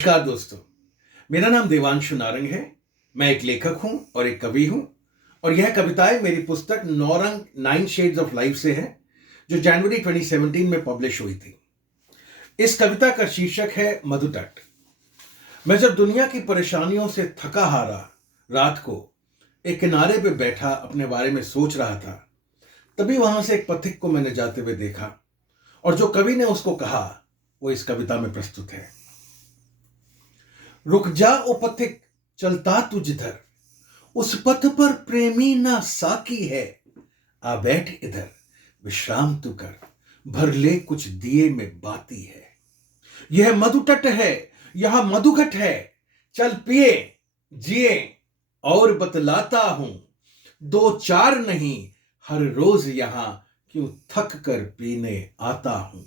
नमस्कार दोस्तों। मेरा नाम देवांशु नारंग है। मैं एक लेखक हूं और एक कवि हूं और यह कविताएं मेरी पुस्तक नौरंग 9 शेड्स ऑफ लाइफ से है, जो जनवरी 2017 में पब्लिश हुई थी। इस कविता का शीर्षक है मधुतट। मैं जब दुनिया की परेशानियों से थका हारा रात को एक किनारे पे बैठा अपने बारे में सोच रहा था, तभी वहां से एक पथिक को मैंने जाते हुए देखा और जो कवि ने उसको कहा वो इस कविता में प्रस्तुत है। रुक जा ओ पथिक, चलता तू जिधर, उस पथ पर प्रेमी ना साकी है। आ बैठ इधर, विश्राम तू कर, भर ले कुछ दिए में बाती है। यह मधुतट है, यह मधुघट है, चल पिए जिए और बतलाता हूं। दो चार नहीं, हर रोज यहां क्यों थक कर पीने आता हूं।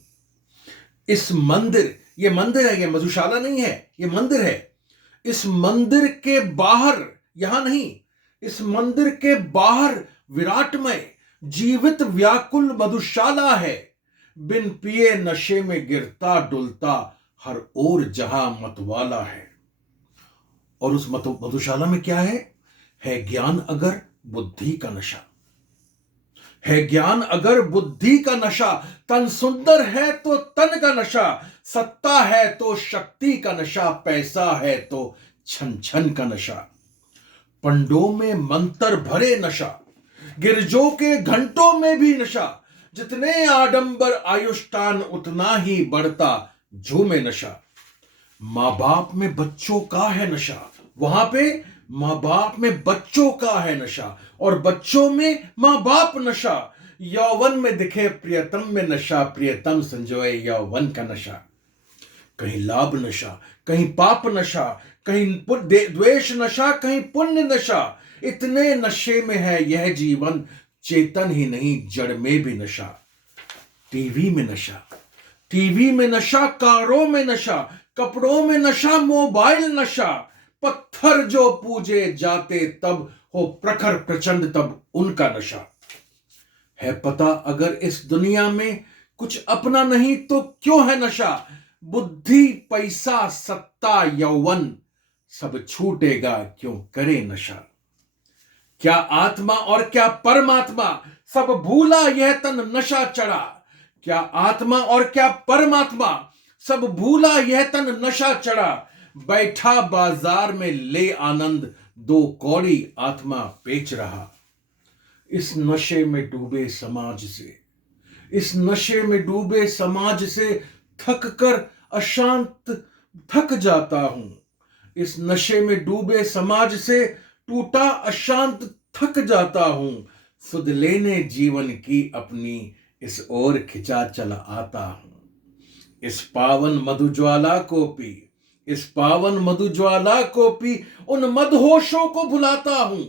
इस मंदिर, ये मंदिर है, ये मधुशाला नहीं है, ये मंदिर है। इस मंदिर के बाहर, यहां नहीं, इस मंदिर के बाहर विराटमय जीवित व्याकुल मधुशाला है। बिन पिए नशे में गिरता डुलता हर ओर जहां मतवाला है। और उस मधुशाला में क्या है ज्ञान अगर बुद्धि का नशा, है ज्ञान अगर बुद्धि का नशा। तन सुंदर है तो तन का नशा, सत्ता है तो शक्ति का नशा, पैसा है तो छन छन का नशा। पंडों में मंत्र भरे नशा, गिरजों के घंटों में भी नशा। जितने आडंबर आयुष्ठान उतना ही बढ़ता झूमे नशा। मां बाप में बच्चों का है नशा, वहां पे मां बाप में बच्चों का है नशा और बच्चों में मां बाप नशा। यौवन में दिखे प्रियतम में नशा, प्रियतम संजोए यौवन का नशा। कहीं लाभ नशा, कहीं पाप नशा, कहीं द्वेष नशा, कहीं पुण्य नशा। इतने नशे में है यह जीवन, चेतन ही नहीं जड़ में भी नशा। टीवी में नशा, टीवी में नशा, कारों में नशा, कपड़ों में नशा, मोबाइल नशा। पत्थर जो पूजे जाते तब हो प्रखर प्रचंड तब उनका नशा। है पता अगर इस दुनिया में कुछ अपना नहीं तो क्यों है नशा। बुद्धि पैसा सत्ता यौवन सब छूटेगा क्यों करे नशा। क्या आत्मा और क्या परमात्मा सब भूला यह तन नशा चढ़ा। क्या आत्मा और क्या परमात्मा सब भूला यह तन नशा चढ़ा। बैठा बाजार में ले आनंद, दो कौड़ी आत्मा बेच रहा। इस नशे में डूबे समाज से, इस नशे में डूबे समाज से थक कर अशांत थक जाता हूं। इस नशे में डूबे समाज से टूटा अशांत थक जाता हूं। सुध लेने जीवन की अपनी इस ओर खिंचा चला आता हूं। इस पावन मधुज्वाला को पी, इस पावन मधुज्वाला को पी उन मदहोशों को भुलाता हूं।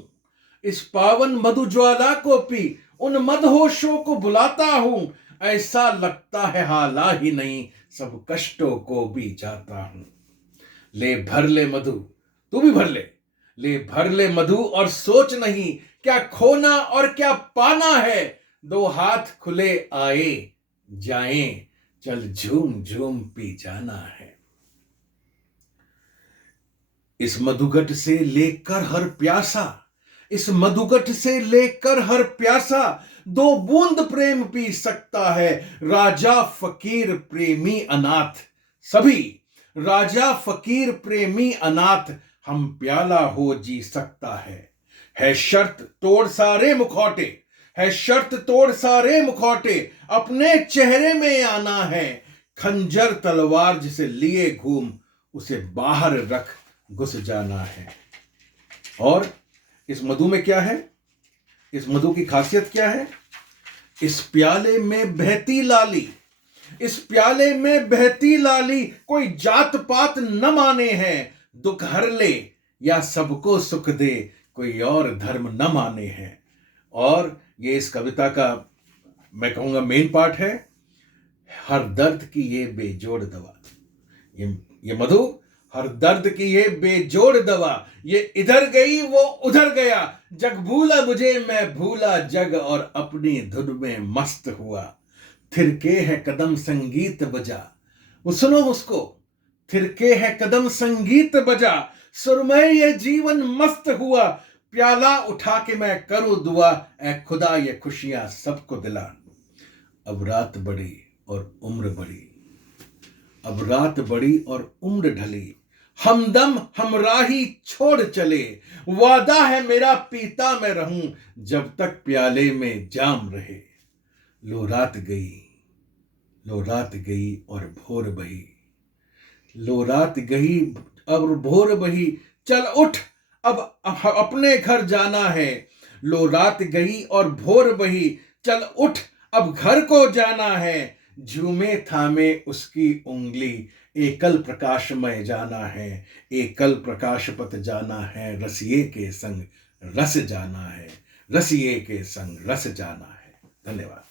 इस पावन मधुज्वाला को पी उन मदहोशों को भुलाता हूं। ऐसा लगता है हाला ही नहीं, सब कष्टों को भी जाता हूं। ले भर ले मधु, तू भी भर ले, ले भर ले मधु और सोच नहीं क्या खोना और क्या पाना है। दो हाथ खुले आए जाएं, चल झूम झूम पी जाना है। इस मधुघट से लेकर हर प्यासा, इस मधुघट से लेकर हर प्यासा, दो बूंद प्रेम पी सकता है। राजा फकीर प्रेमी अनाथ सभी, राजा फकीर प्रेमी अनाथ हम प्याला हो जी सकता है शर्त तोड़ सारे मुखौटे, है शर्त तोड़ सारे मुखौटे, अपने चेहरे में आना है। खंजर तलवार जिसे लिए घूम, उसे बाहर रख घुस जाना है। और इस मधु में क्या है, इस मधु की खासियत क्या है। इस प्याले में बहती लाली, इस प्याले में बहती लाली, कोई जात पात न माने हैं। दुख हर ले या सबको सुख दे, कोई और धर्म न माने हैं। और ये इस कविता का मैं कहूंगा मेन पार्ट है। हर दर्द की ये बेजोड़ दवा, ये मधु हर दर्द की ये बेजोड़ दवा। ये इधर गई वो उधर गया, जग भूला मुझे मैं भूला जग, और अपनी धुन में मस्त हुआ। थिरके है कदम संगीत बजा, वो सुनो उसको, थिरके है कदम संगीत बजा, सुरमय ये जीवन मस्त हुआ, प्याला उठा के मैं करूं दुआ, ऐ खुदा ये खुशियां सबको दिला। अब रात बढ़ी और उम्र बढ़ी, अब रात बढ़ी और उम्र ढली, हमदम हमराही छोड़ चले, वादा है मेरा पीता मैं रहूं, जब तक प्याले में जाम रहे। लो रात गई, लो रात गई और भोर बही, लो रात गई और भोर बही, चल उठ अब अपने घर जाना है। लो रात गई और भोर बही, चल उठ अब घर को जाना है। झूमे थामे उसकी उंगली, एकल प्रकाशमय जाना है, एकल प्रकाश पथ जाना है, रसिए के संग रस जाना है, रसिए के संग रस जाना है। धन्यवाद।